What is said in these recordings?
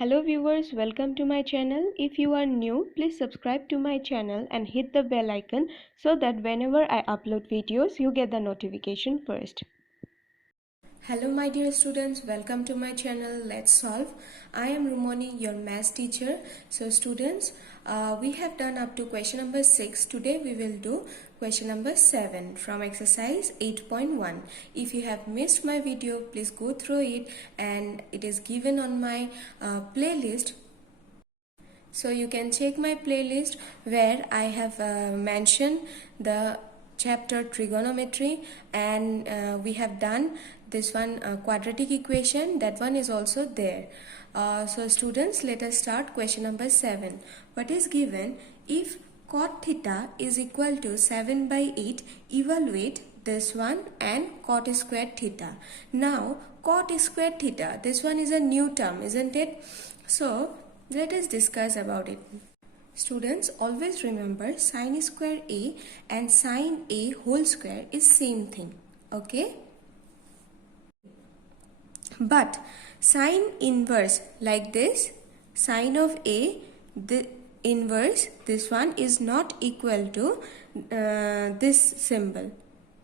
Hello viewers, welcome to my channel. If you are new, please subscribe to my channel and hit the bell icon so that whenever I upload videos, you get the notification first. Hello my dear students, welcome to my channel. Let's solve. I am Rumoni, your math teacher. So students, we have done up to question number 6. Today we will do question number 7 from exercise 8.1. If you have missed my video, please go through it, and it is given on my playlist. So you can check my playlist where I have mentioned the chapter trigonometry, and we have done this one quadratic equation. That one is also there. So students, let us start question number 7. What is given? If cot theta is equal to 7 by 8, evaluate this one and cot squared theta. Now cot squared theta, this one is a new term, isn't it? So let us discuss about it. Students, always remember sine square a and sine a whole square is same thing. Okay? But sine inverse like this, sine of a, the inverse, this one is not equal to this symbol.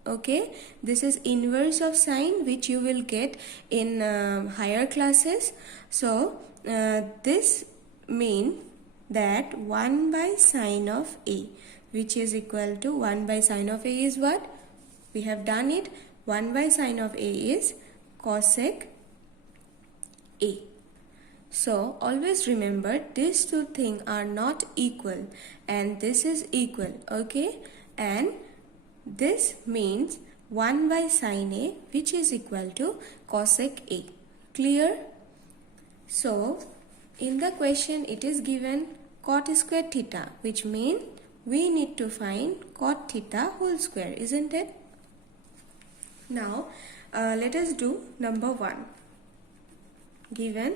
Okay, this is inverse of sine, which you will get in higher classes. So this mean that 1 by sine of a, which is equal to 1 by sine of a is what? We have done it. 1 by sine of a is cosec a. So always remember these two things are not equal and this is equal. Okay, and this means 1 by sine a, which is equal to cosec a. Clear? So in the question it is given cot square theta, which means we need to find cot theta whole square, isn't it? Now let us do number 1. Given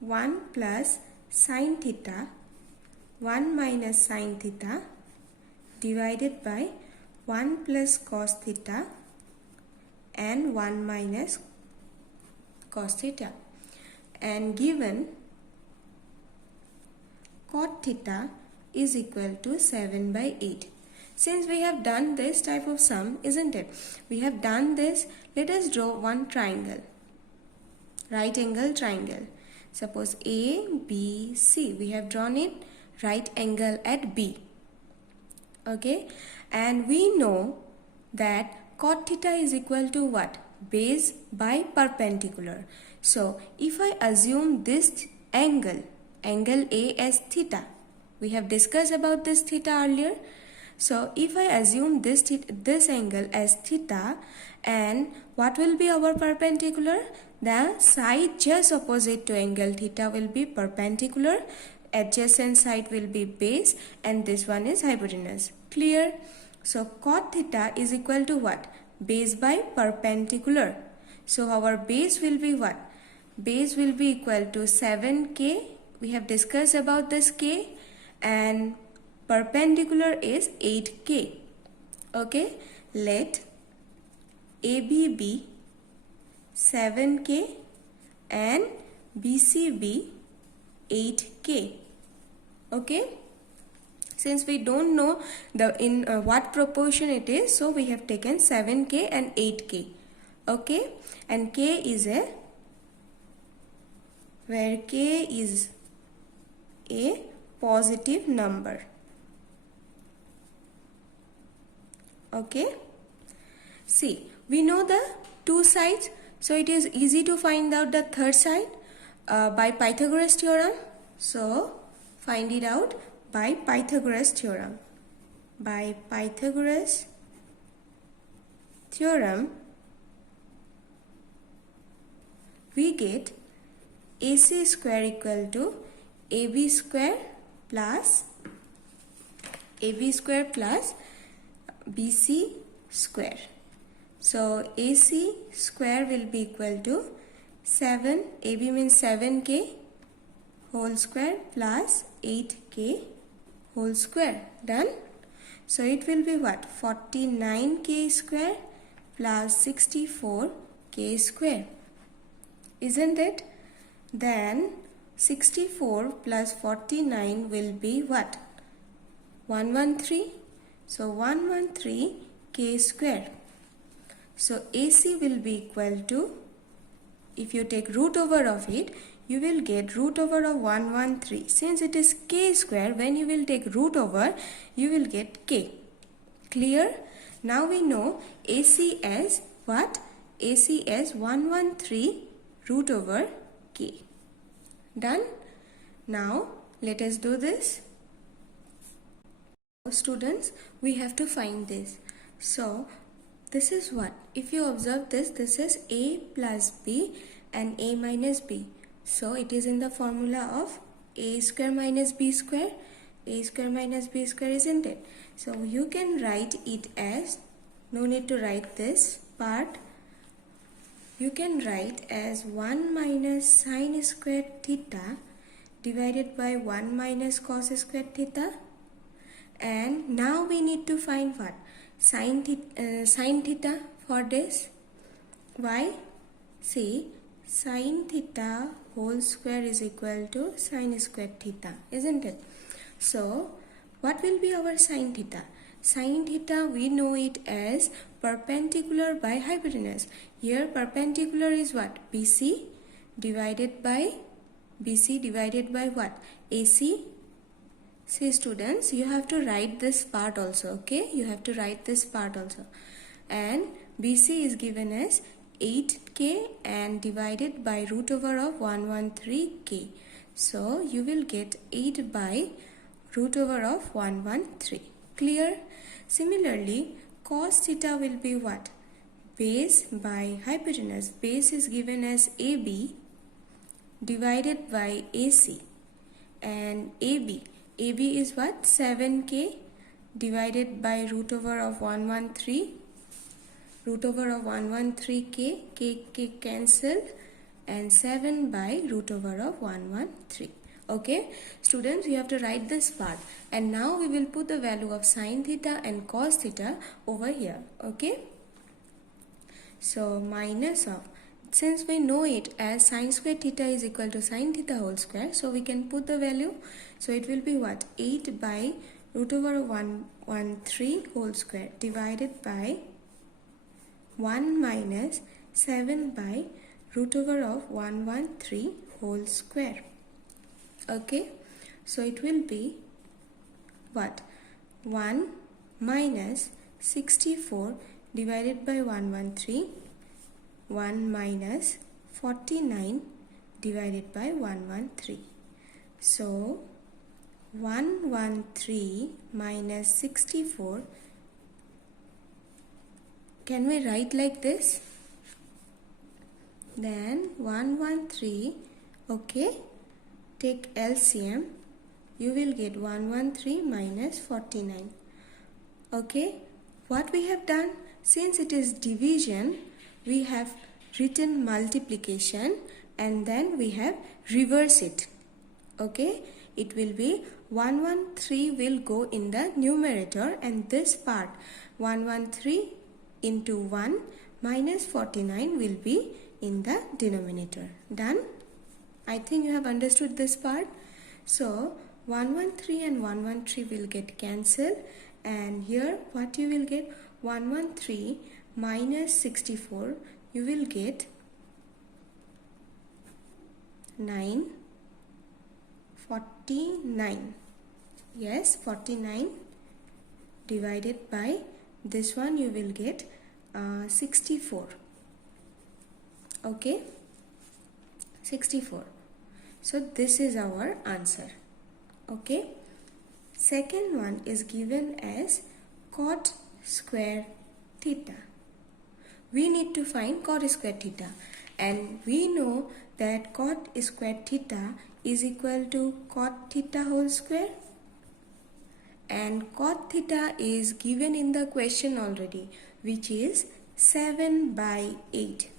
1 plus sine theta 1 minus sine theta divided by 1 plus cos theta and 1 minus cos theta, and given cot theta is equal to 7 by 8. Since we have done this type of sum, isn't it? We have done this. Let us draw one triangle, right angle triangle. Suppose A, B, C. We have drawn it, right angle at B. Okay, and we know that cot theta is equal to what? Base by perpendicular. So if I assume this angle A as theta, we have discussed about this theta earlier. So if I assume this angle as theta, and what will be our perpendicular? The side just opposite to angle theta will be perpendicular, adjacent side will be base, and this one is hypotenuse. Clear? So cot theta is equal to what? Base by perpendicular. So our base will be what? Base will be equal to 7k. We have discussed about this k, and perpendicular is 8k. Okay, let AB be 7k and BC be 8k. Okay, since we don't know the in what proportion it is, so we have taken 7k and 8k. Okay, and k is a, where k is a positive number. Okay, see, we know the two sides, so it is easy to find out the third side by Pythagoras theorem. So find it out by Pythagoras theorem. By Pythagoras theorem, we get AC square equal to AB square plus BC square. So AC square will be equal to 7, AB means 7k whole square plus 8k whole square. Done? So it will be what? 49k square plus 64k square. Isn't it? Then 64 plus 49 will be what? 113. So 113 k square. So AC will be equal to, if you take root over of it, you will get root over of 113. Since it is k square, when you will take root over, you will get k. Clear? Now we know AC as what? AC as 113 root over k. Done? Now let us do this. Students, we have to find this. So this is what? If you observe this, this is a plus b and a minus b. So it is in the formula of a square minus b square. A square minus b square, isn't it? So you can write it as, no need to write this part. You can write as 1 minus sine squared theta divided by 1 minus cos squared theta. And now we need to find what? Sine theta for this. Why? See, sine theta whole square is equal to sine squared theta, isn't it? So what will be our sine theta? Sine theta, we know it as perpendicular by hypotenuse. Here perpendicular is what? BC divided by what? AC. See students, you have to write this part also, okay? You have to write this part also. And BC is given as 8k and divided by root over of 113k. So you will get 8 by root over of 113. Clear? Similarly, cos theta will be what? Base by hypotenuse. Base is given as AB divided by AC. And AB is what? 7k divided by root over of 113. Root over of 113k, k cancelled, and 7 by root over of 113. Okay, students, you have to write this part. And now we will put the value of sine theta and cos theta over here. Okay, so minus of, since we know it as sine square theta is equal to sine theta whole square, so we can put the value. So it will be what? 8 by root over of 113 whole square divided by 1 minus 7 by root over of 113 whole square. Okay, so it will be what? 1 minus 64 divided by 113, 1 minus 49 divided by 113. So 113 minus 64, can we write like this? Then 113, okay, take LCM, you will get 113 minus 49. Okay, what we have done, since it is division, we have written multiplication and then we have reversed it. Okay, it will be 113 will go in the numerator and this part 113 into 1 minus 49 will be in the denominator. Done? I think you have understood this part. So 113 and 113 will get cancelled, and here what you will get? 113 minus 64, you will get 49. Yes, 49 divided by this one, you will get 64. Okay, 64. So this is our answer. Okay, second one is given as cot square theta. We need to find cot square theta, and we know that cot square theta is equal to cot theta whole square, and cot theta is given in the question already, which is 7 by 8.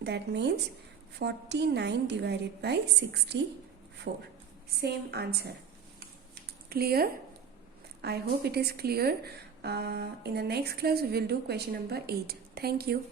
That means 49 divided by 64. Same answer. Clear? I hope it is clear. In the next class we will do question number 8. Thank you.